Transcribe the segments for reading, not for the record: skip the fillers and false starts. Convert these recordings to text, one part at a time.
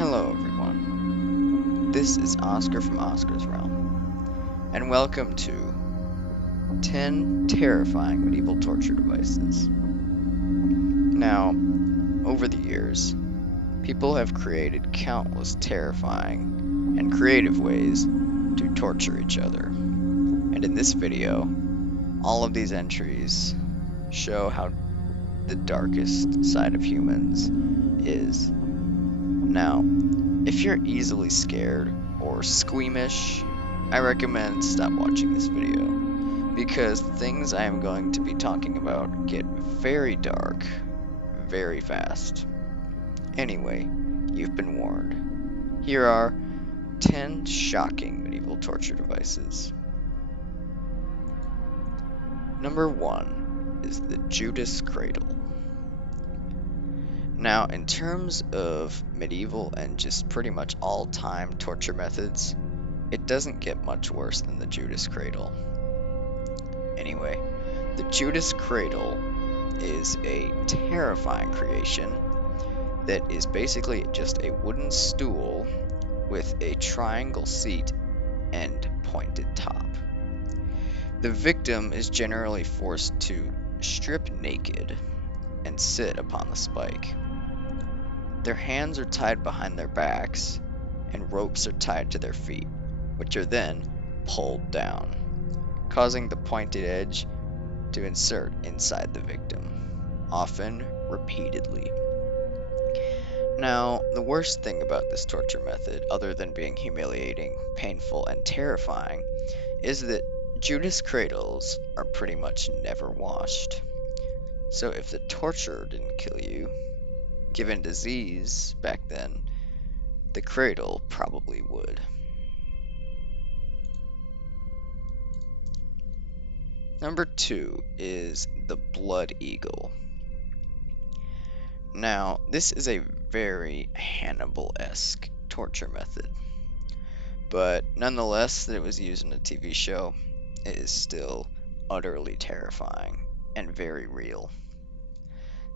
Hello everyone, this is Oscar from Oscar's Realm, and welcome to 10 terrifying medieval torture devices. Now, over the years, people have created countless terrifying and creative ways to torture each other, and in this video, all of these entries show how the darkest side of humans is. Now, if you're easily scared or squeamish, I recommend stop watching this video, because the things I am going to be talking about get very dark very fast. Anyway, you've been warned. Here are 10 shocking medieval torture devices. Number 1 is the Judas Cradle. Now, in terms of medieval and just pretty much all-time torture methods, it doesn't get much worse than the Judas Cradle. Anyway, the Judas Cradle is a terrifying creation that is basically just a wooden stool with a triangle seat and pointed top. The victim is generally forced to strip naked and sit upon the spike. Their hands are tied behind their backs, and ropes are tied to their feet, which are then pulled down, causing the pointed edge to insert inside the victim, often repeatedly. Now, the worst thing about this torture method, other than being humiliating, painful, and terrifying, is that Judas cradles are pretty much never washed. So if the torturer didn't kill you, given disease back then, the cradle probably would. Number 2 is the Blood Eagle. Now, this is a very Hannibal-esque torture method, but nonetheless that it was used in a TV show, it is still utterly terrifying and very real.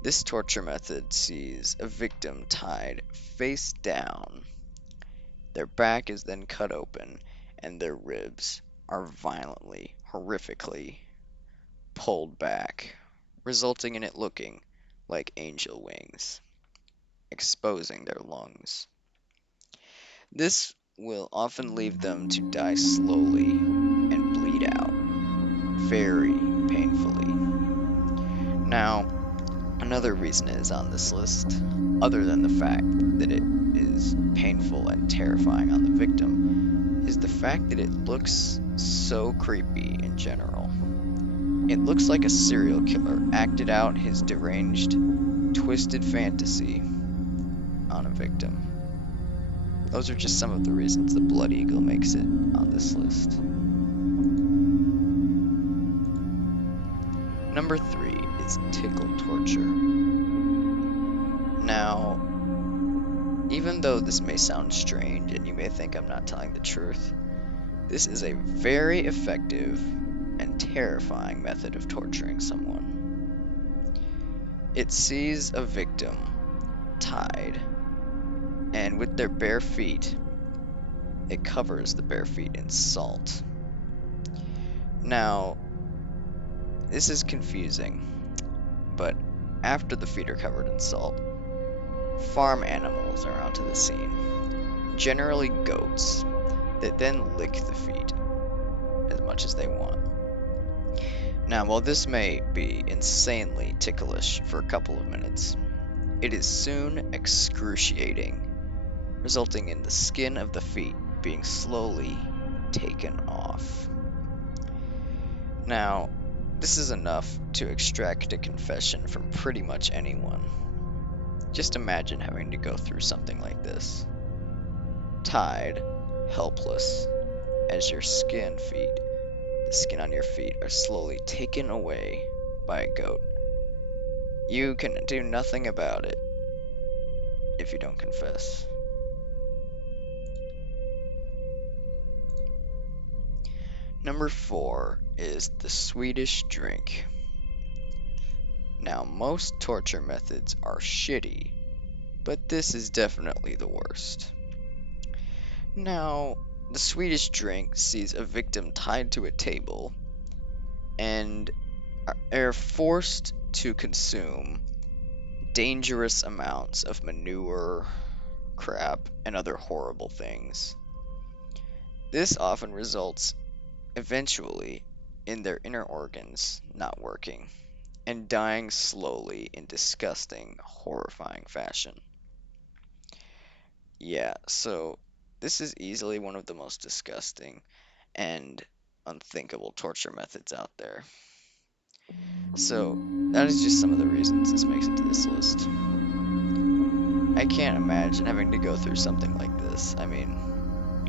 This torture method sees a victim tied face down. Their back is then cut open, and their ribs are violently, horrifically pulled back, resulting in it looking like angel wings, exposing their lungs. This will often leave them to die slowly and bleed out, very painfully. Now, another reason it is on this list, other than the fact that it is painful and terrifying on the victim, is the fact that it looks so creepy in general. It looks like a serial killer acted out his deranged, twisted fantasy on a victim. Those are just some of the reasons the Blood Eagle makes it on this list. Number 3 is Tickle Torture. Now, even though this may sound strange and you may think I'm not telling the truth, this is a very effective and terrifying method of torturing someone. It sees a victim tied, and with their bare feet, it covers the bare feet in salt. Now, this is confusing, but after the feet are covered in salt, farm animals are onto the scene, generally goats, that then lick the feet as much as they want. Now, while this may be insanely ticklish for a couple of minutes, it is soon excruciating, resulting in the skin of the feet being slowly taken off. Now, this is enough to extract a confession from pretty much anyone. Just imagine having to go through something like this. Tied, helpless, as your the skin on your feet are slowly taken away by a goat. You can do nothing about it if you don't confess. Number 4 is the Swedish Drink. Now, most torture methods are shitty, but this is definitely the worst. Now, the Swedish Drink sees a victim tied to a table and are forced to consume dangerous amounts of manure, crap, and other horrible things. This often results, eventually, in their inner organs not working and dying slowly in disgusting, horrifying fashion. Yeah, so this is easily one of the most disgusting and unthinkable torture methods out there. So, that is just some of the reasons this makes it to this list. I can't imagine having to go through something like this. I mean,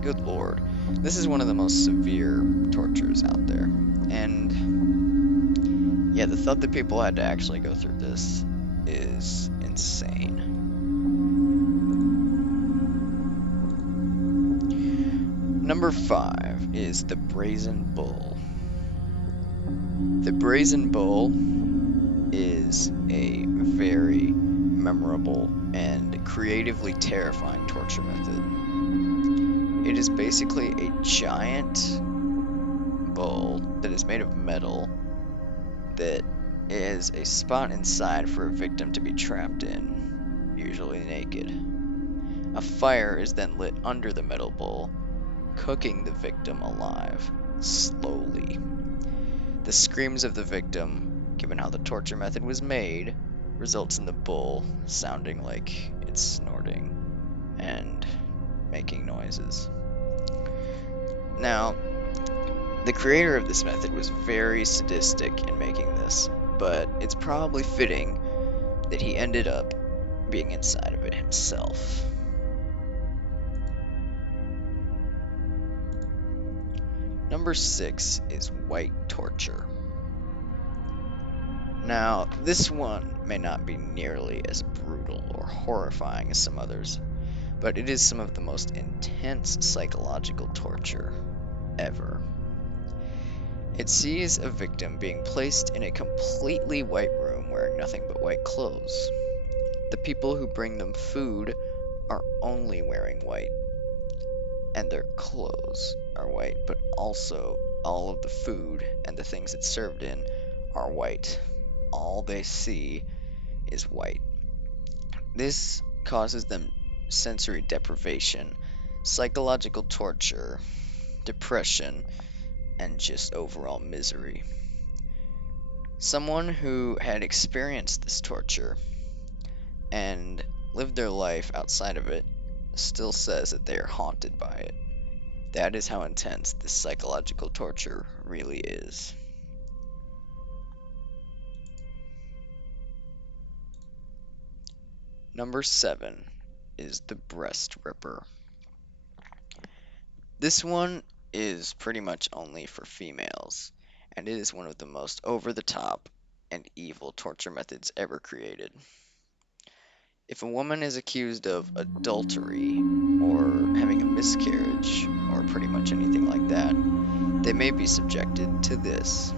good lord. This is one of the most severe tortures out there. And yeah, the thought that people had to actually go through this is insane. Number 5 is the Brazen Bull. The Brazen Bull is a very memorable and creatively terrifying torture method. It is basically a giant bull that is made of metal that is a spot inside for a victim to be trapped in, usually naked. A fire is then lit under the metal bull, cooking the victim alive, slowly. The screams of the victim, given how the torture method was made, results in the bull sounding like it's snorting and making noises. Now, the creator of this method was very sadistic in making this, but it's probably fitting that he ended up being inside of it himself. Number 6 is white torture. Now, this one may not be nearly as brutal or horrifying as some others, but it is some of the most intense psychological torture ever. It sees a victim being placed in a completely white room wearing nothing but white clothes. The people who bring them food are only wearing white, and their clothes are white, but also all of the food and the things it's served in are white. All they see is white. This causes them sensory deprivation, psychological torture, depression, and just overall misery. Someone who had experienced this torture and lived their life outside of it still says that they are haunted by it. That is how intense this psychological torture really is. Number 7 is the breast ripper. This one is pretty much only for females, and it is one of the most over-the-top and evil torture methods ever created. If a woman is accused of adultery or having a miscarriage or pretty much anything like that, they may be subjected to this,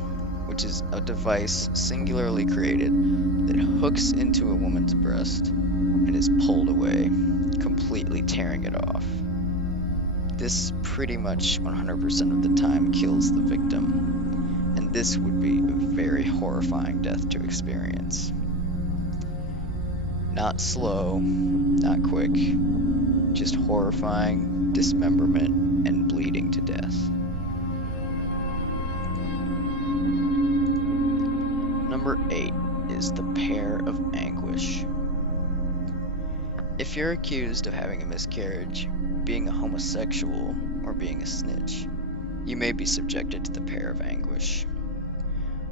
which is a device singularly created that hooks into a woman's breast and is pulled away, completely tearing it off. This pretty much 100% of the time kills the victim, and this would be a very horrifying death to experience. Not slow, not quick, just horrifying dismemberment and bleeding to death. Number 8 is the Pair of Anguish. If you're accused of having a miscarriage, being a homosexual, or being a snitch, you may be subjected to the Pair of Anguish,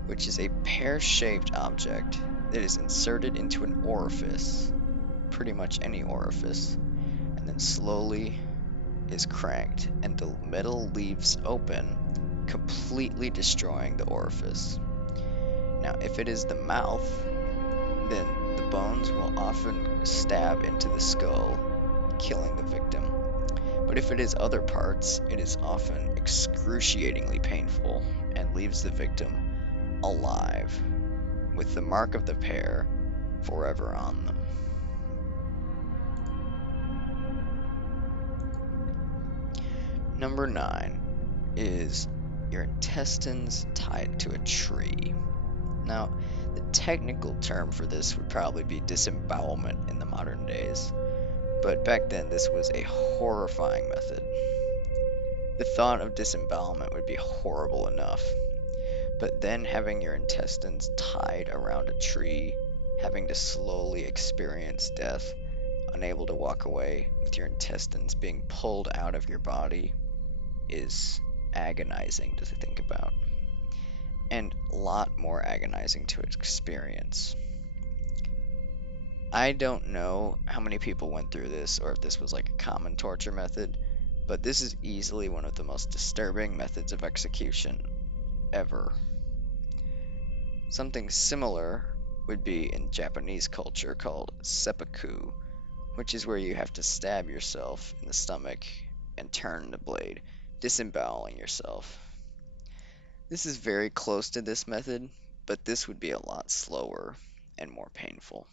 which is a pear-shaped object that is inserted into an orifice, pretty much any orifice, and then slowly is cranked and the metal leaves open, completely destroying the orifice. Now, if it is the mouth, then the bones will often stab into the skull, killing the victim. But if it is other parts, it is often excruciatingly painful and leaves the victim alive, with the mark of the pair forever on them. Number 9 is your intestines tied to a tree. Now, the technical term for this would probably be disembowelment in the modern days, but back then this was a horrifying method. The thought of disembowelment would be horrible enough, but then having your intestines tied around a tree, having to slowly experience death, unable to walk away, with your intestines being pulled out of your body, is agonizing to think about. And a lot more agonizing to experience. I don't know how many people went through this or if this was like a common torture method, but this is easily one of the most disturbing methods of execution ever. Something similar would be in Japanese culture called seppuku, which is where you have to stab yourself in the stomach and turn the blade, disemboweling yourself. This is very close to this method, but this would be a lot slower and more painful.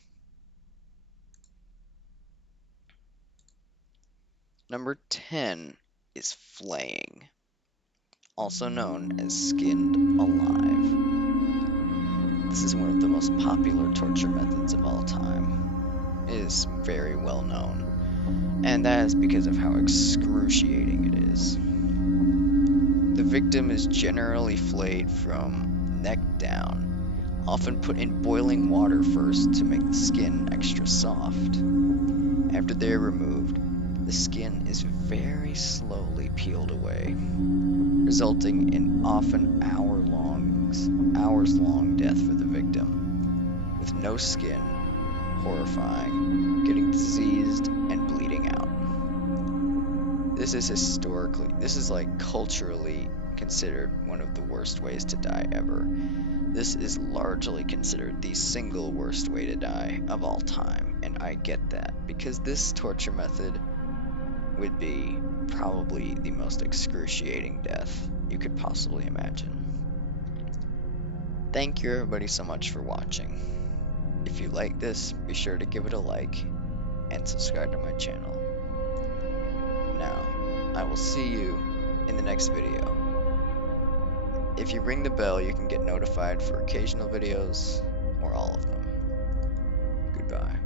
Number 10 is flaying, also known as skinned alive. This is one of the most popular torture methods of all time. It is very well known, and that is because of how excruciating it is. The victim is generally flayed from neck down, often put in boiling water first to make the skin extra soft. After they are removed, the skin is very slowly peeled away, resulting in often hours-long death for the victim, with no skin, horrifying, getting diseased, and bleeding out. This is like culturally considered one of the worst ways to die ever. This is largely considered the single worst way to die of all time, and I get that, because this torture method would be probably the most excruciating death you could possibly imagine. Thank you everybody so much for watching. If you like this, be sure to give it a like and subscribe to my channel. Now, I will see you in the next video. If you ring the bell, you can get notified for occasional videos or all of them. Goodbye.